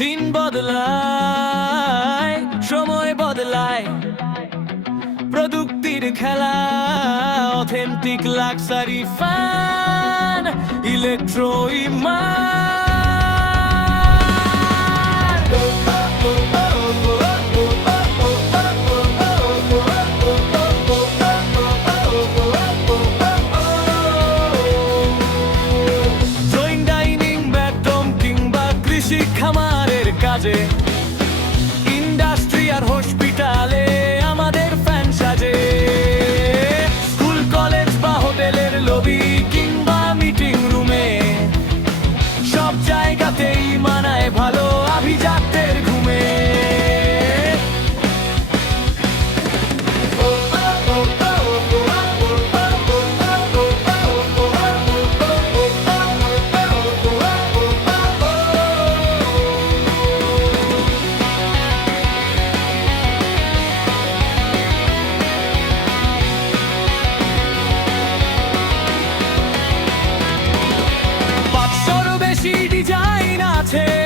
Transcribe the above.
দিন বদলায়, সময় বদলায়, প্রযুক্তির খেলা, অথেন্টিক লাক্সারি ফ্যান, ইলেকট্রো খামারের কাজে, ইন্ডাস্ট্রি আর হসপিটালে আমাদের ফ্যান সাজে। স্কুল কলেজ বা হোটেলের লবি কিংবা মিটিং রুমে, সব জায়গাতেই মানায় ভালো আভিজাত্যের ঘুমে। ডিজাইন আছে